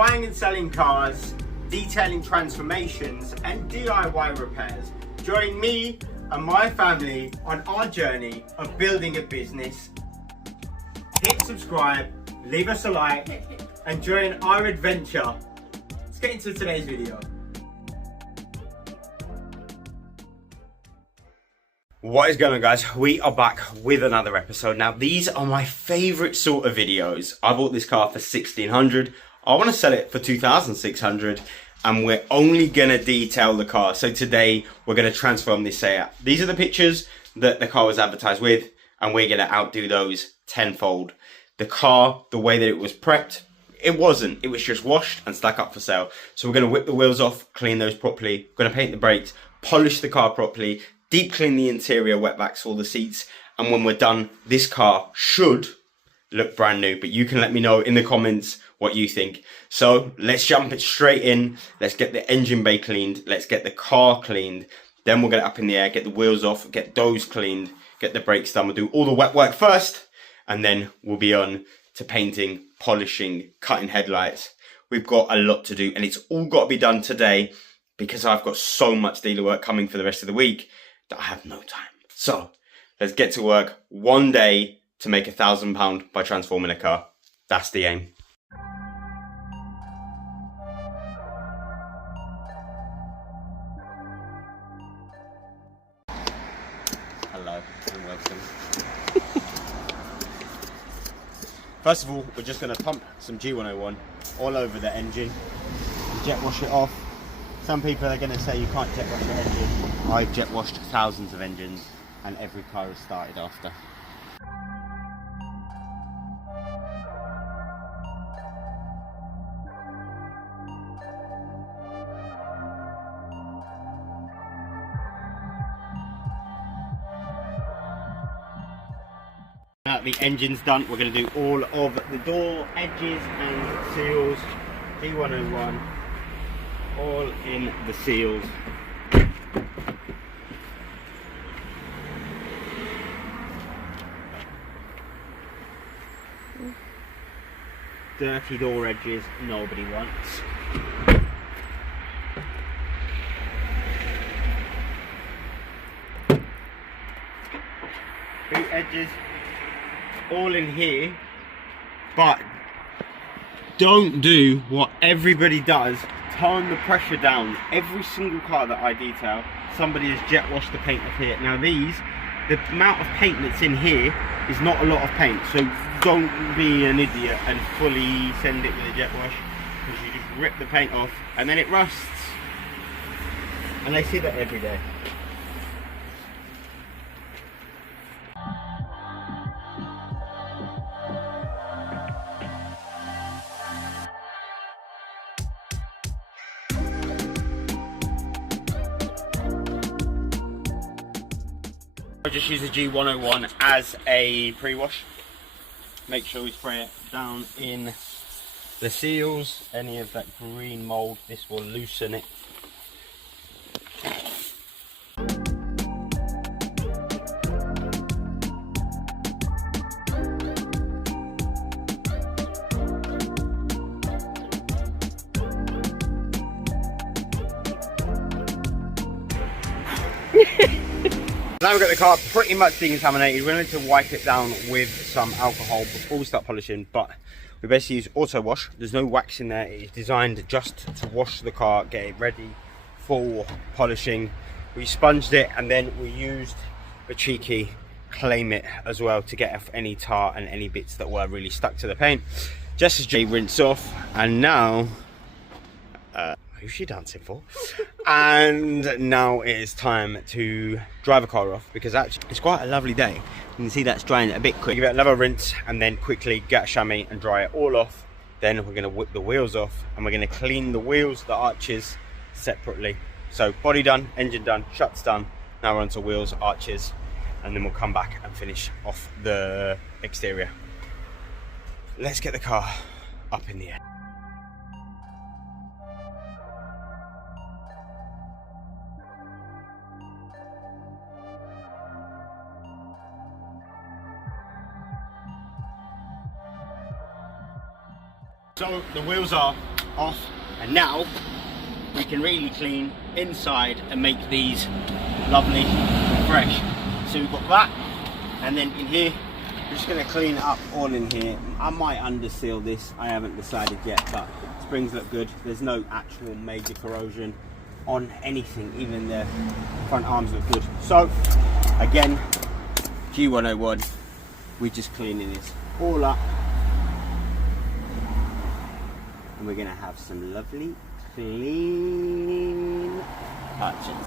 buying and selling cars, detailing transformations and DIY repairs. Join me and my family on our journey of building a business. Hit subscribe, leave us a like and join our adventure. Let's get into today's video. What is going on, guys? We are back with another episode. Now, these are my favorite sort of videos. I bought this car for $1,600. I want to sell it for $2,600 and we're only going to detail the car. So today we're going to transform this Seat. These are the pictures that the car was advertised with and we're going to outdo those tenfold. The car, the way that it was prepped, it wasn't. It was just washed and stuck up for sale. So we're going to whip the wheels off, clean those properly. We're going to paint the brakes, polish the car properly, deep clean the interior, wet wax all the seats, and when we're done, this car should look brand new, but you can let me know in the comments what you think. So let's jump it straight in. Let's get the engine bay cleaned. Let's get the car cleaned. Then we'll get it up in the air, get the wheels off, get those cleaned, get the brakes done. We'll do all the wet work first, and then we'll be on to painting, polishing, cutting headlights. We've got a lot to do, and it's all got to be done today because I've got so much dealer work coming for the rest of the week that I have no time. So let's get to work. One day to make £1,000 by transforming a car. That's the aim. Hello and welcome. First of all, we're just going to pump some G101 all over the engine, jet wash it off. Some people are going to say you can't jet wash your engine. I've jet washed thousands of engines and every car has started after. Now the engine's done, we're going to do all of the door edges and seals. D101. All in the seals. Dirty door edges, nobody wants. Boot edges, all in here, but don't do what everybody does. Turn the pressure down. Every single car that I detail, somebody has jet washed the paint off here. Now these, the amount of paint that's in here is not a lot of paint, so don't be an idiot and fully send it with a jet wash, because you just rip the paint off and then it rusts. And they see that every day. I just use a G101 as a pre-wash. Make sure we spray it down in the seals. Any of that green mould, this will loosen it. Now we've got the car pretty much decontaminated. We're going to wipe it down with some alcohol before we start polishing, but we basically use auto wash. There's no wax in there. It is designed just to wash the car, get it ready for polishing. We sponged it and then we used a cheeky claim it as well to get off any tar and any bits that were really stuck to the paint. Just as Jay rinse off, and now who's she dancing for? And now it is time to drive a car off, because actually it's quite a lovely day. You can see that's drying a bit quick. Give it another rinse and then quickly get a chamois and dry it all off. Then we're going to whip the wheels off and we're going to clean the wheels, the arches separately. So body done, engine done, shuts done. Now we're onto wheels, arches, and then we'll come back and finish off the exterior. Let's get the car up in the air. So the wheels are off, and now we can really clean inside and make these lovely and fresh. So we've got that, and then in here we're just going to clean it up all in here. I might underseal this, I haven't decided yet, but springs look good. There's no actual major corrosion on anything, even the front arms look good. So again, G101, we're just cleaning this all up, and we're going to have some lovely clean touches.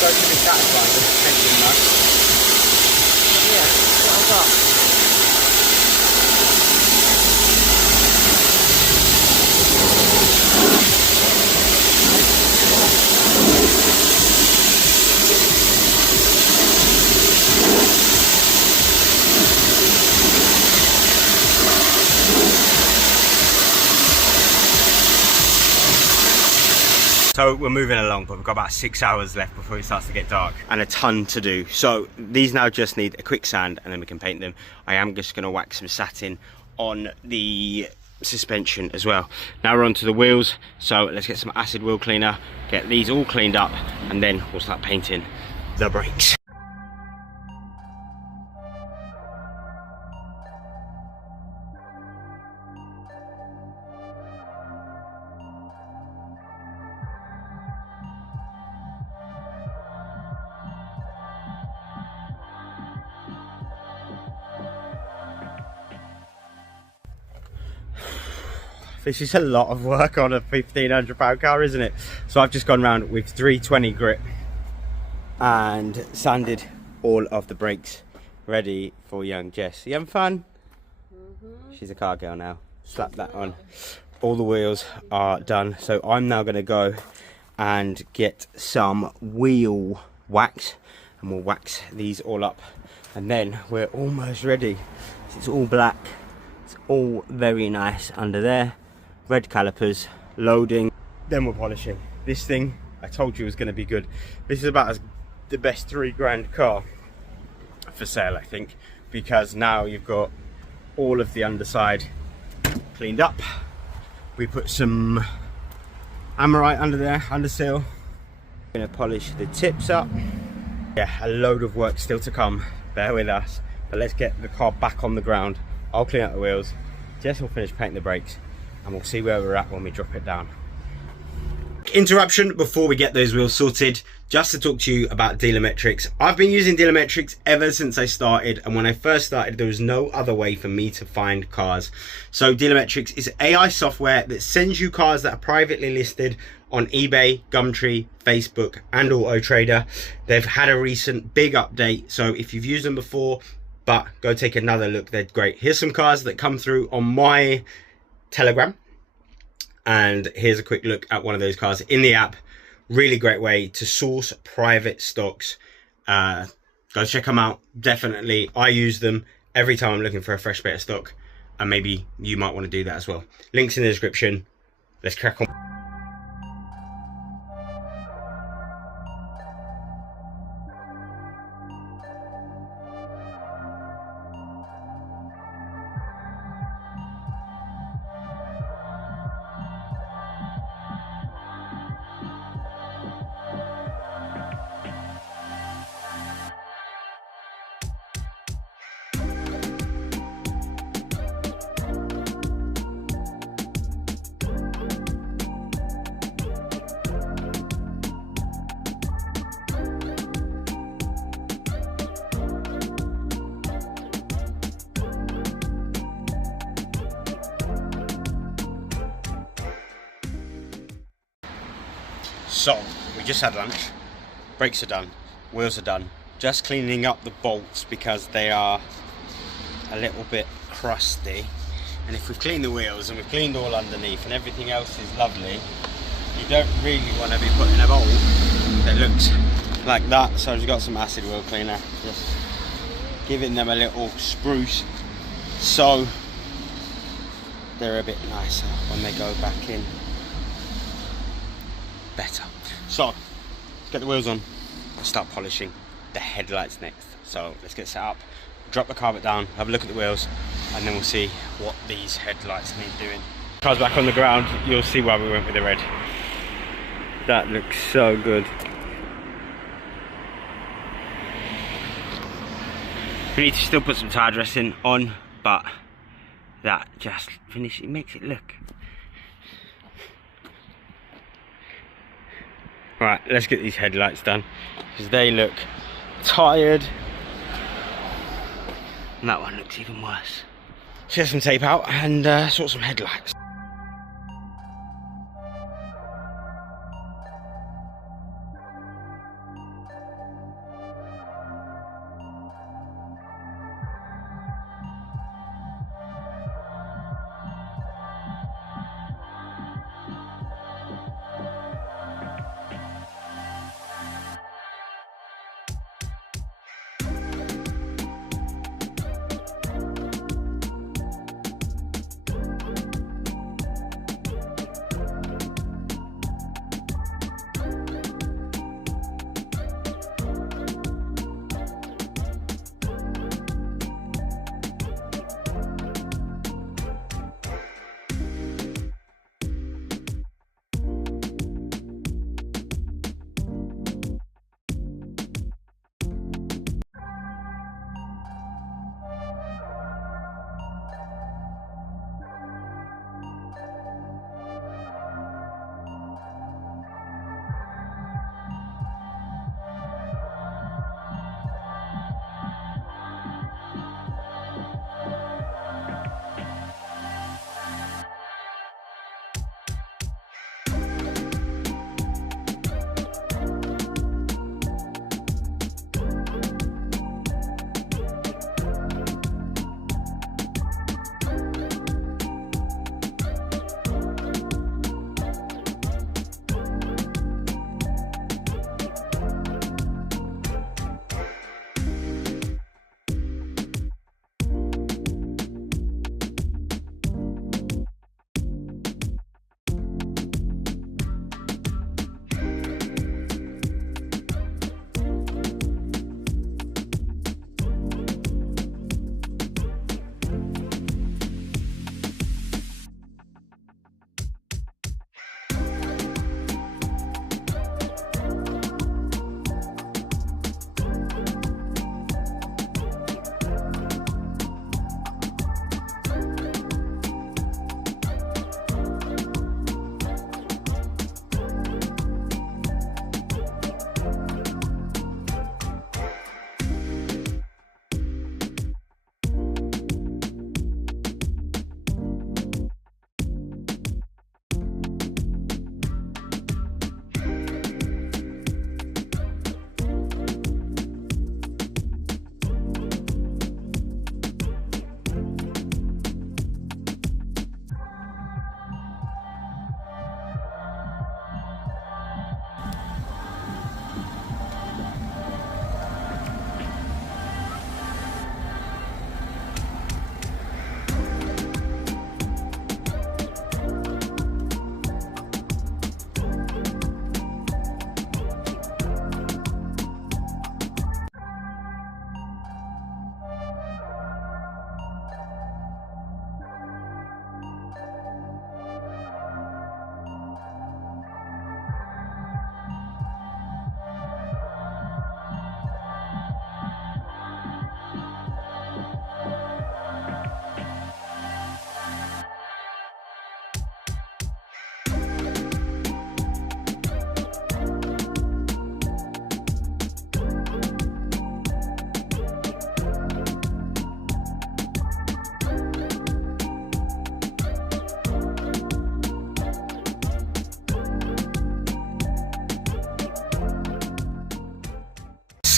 So to be satisfied with the tension nut. Yeah, that's what I've got. So we're moving along, but we've got about 6 hours left before it starts to get dark and a ton to do. So these now just need a quick sand and then we can paint them. I am just going to wax some satin on the suspension as well. Now we're onto the wheels, so let's get some acid wheel cleaner, get these all cleaned up, and then we'll start painting the brakes. This is a lot of work on a £1,500 car, isn't it? So I've just gone round with 320 grit and sanded all of the brakes ready for young Jess. You having fun? She's a car girl now. Slap that on. All the wheels are done. So I'm now going to go and get some wheel wax, and we'll wax these all up. And then we're almost ready. It's all black. It's all very nice under there. Red calipers, loading, then we're polishing. This thing, I told you was going to be good. This is about the best £3 car for sale, I think, because now you've got all of the underside cleaned up. We put some Amorite under there, underseal. Going to polish the tips up. Yeah, a load of work still to come. Bear with us, but let's get the car back on the ground. I'll clean up the wheels. Jess will finish painting the brakes, and we'll see where we're at when we drop it down. Interruption before we get those wheels sorted, just to talk to you about Dealermetrics. I've been using Dealermetrics ever since I started, and when I first started there was no other way for me to find cars. So Dealermetrics is AI software that sends you cars that are privately listed on eBay, Gumtree, Facebook and Auto Trader. They've had a recent big update, so if you've used them before, but go take another look, they're great. Here's some cars that come through on my Telegram, and here's a quick look at one of those cars in the app. Really great way to source private stocks. Go check them out. Definitely, I use them every time I'm looking for a fresh bit of stock, and maybe you might want to do that as well. Links in the description. Let's crack on. So, we just had lunch, brakes are done, wheels are done, just cleaning up the bolts because they are a little bit crusty. And if we've cleaned the wheels and we've cleaned all underneath and everything else is lovely, you don't really want to be putting a bolt that looks like that. So I've just got some acid wheel cleaner, just giving them a little spruce so they're a bit nicer when they go back in. better. So let's get the wheels on and start polishing the headlights next. So let's get set up, drop the carpet down, have a look at the wheels, and then we'll see what these headlights need doing. Car's back on the ground, you'll see why we went with the red. That looks so good. We need to still put some tire dressing on, but that just it makes it look. Right, let's get these headlights done, because they look tired. And that one looks even worse. Let's get some tape out and sort some headlights.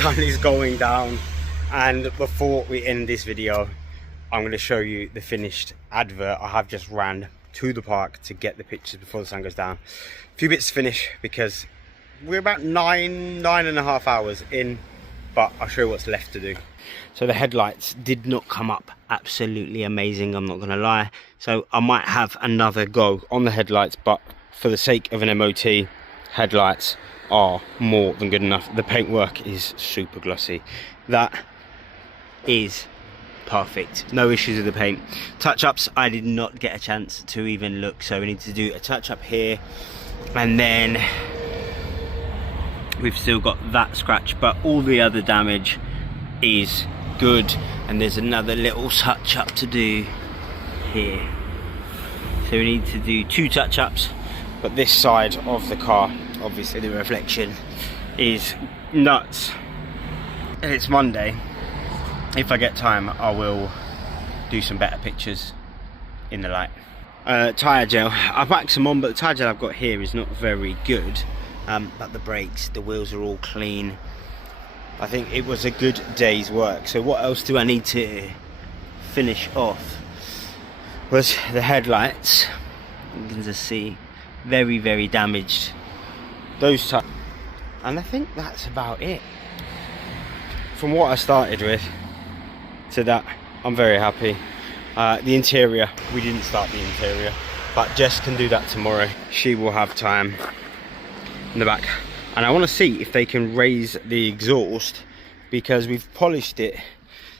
sun is going down, and before we end this video I'm going to show you the finished advert. I have just ran to the park to get the pictures before the sun goes down. A few bits to finish because we're about nine and a half hours in, but I'll show you what's left to do. So the headlights did not come up absolutely amazing, I'm not going to lie, so I might have another go on the headlights, but for the sake of an MOT headlights are more than good enough. The paintwork is super glossy. That is perfect. No issues with the paint. Touch-ups, I did not get a chance to even look, so we need to do a touch-up here, and then we've still got that scratch, but all the other damage is good, and there's another little touch-up to do here. So we need to do 2 touch-ups, but this side of the car, obviously the reflection is nuts. And it's Monday. If I get time, I will do some better pictures in the light. Tyre gel, I've waxed some on, but the tyre gel I've got here is not very good. But the brakes, the wheels are all clean. I think it was a good day's work. So what else do I need to finish off? Was the headlights. You can just see very, very damaged. Those types. And I think that's about it. From what I started with to that, I'm very happy. The interior, we didn't start the interior, but Jess can do that tomorrow. She will have time in the back. And I want to see if they can raise the exhaust, because we've polished it,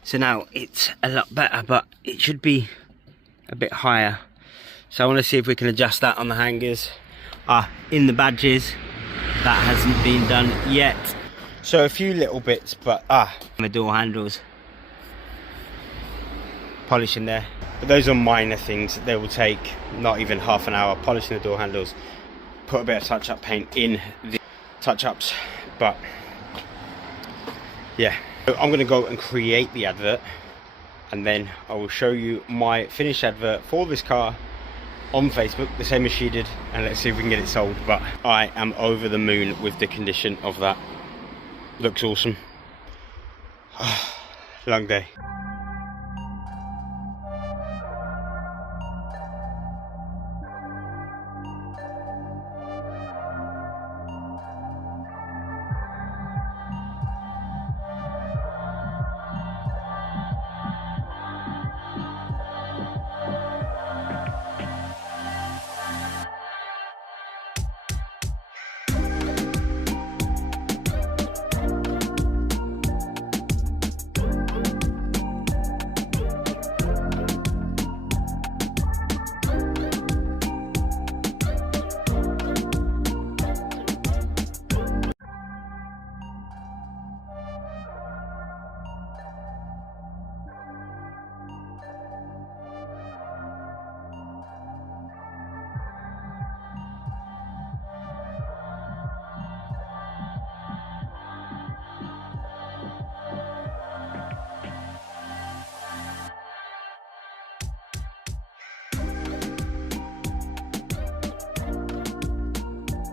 so now it's a lot better, but it should be a bit higher. So I want to see if we can adjust that on the hangers. In the badges, that hasn't been done yet. So a few little bits, but the door handles, polishing there. But those are minor things. They will take not even half an hour. Polishing the door handles, put a bit of touch-up paint in the touch-ups. But yeah, so I'm gonna go and create the advert, and then I will show you my finished advert for this car on Facebook, the same as she did, and let's see if we can get it sold. But I am over the moon with the condition of that. Looks awesome. Long day.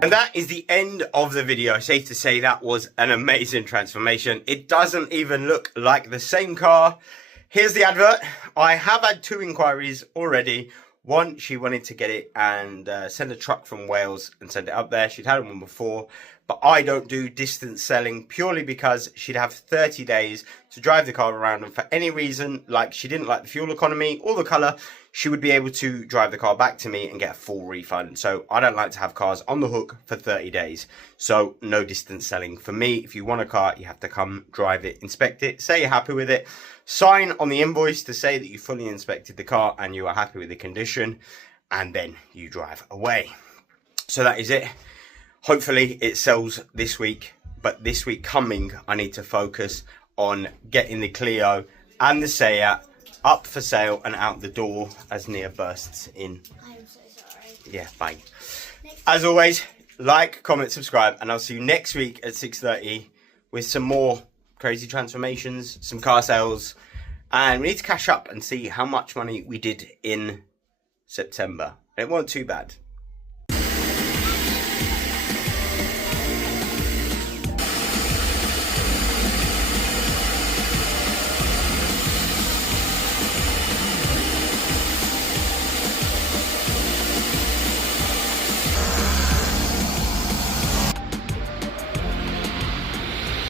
And that is the end of the video. Safe to say that was an amazing transformation. It doesn't even look like the same car. Here's the advert. I have had 2 inquiries already. One, she wanted to get it and send a truck from Wales and send it up there. She'd had one before, but I don't do distance selling purely because she'd have 30 days to drive the car around, and for any reason, like she didn't like the fuel economy or the colour, she would be able to drive the car back to me and get a full refund. So I don't like to have cars on the hook for 30 days. So no distance selling for me. If you want a car, you have to come drive it, inspect it, say you're happy with it, sign on the invoice to say that you fully inspected the car and you are happy with the condition, and then you drive away. So that is it. Hopefully it sells this week, but this week coming, I need to focus on getting the Clio and the Seat up for sale and out the door as Nia bursts in. I am so sorry. Yeah, fine. As always, like, comment, subscribe, and I'll see you next week at 6:30 with some more crazy transformations, some car sales, and we need to cash up and see how much money we did in September. It wasn't too bad.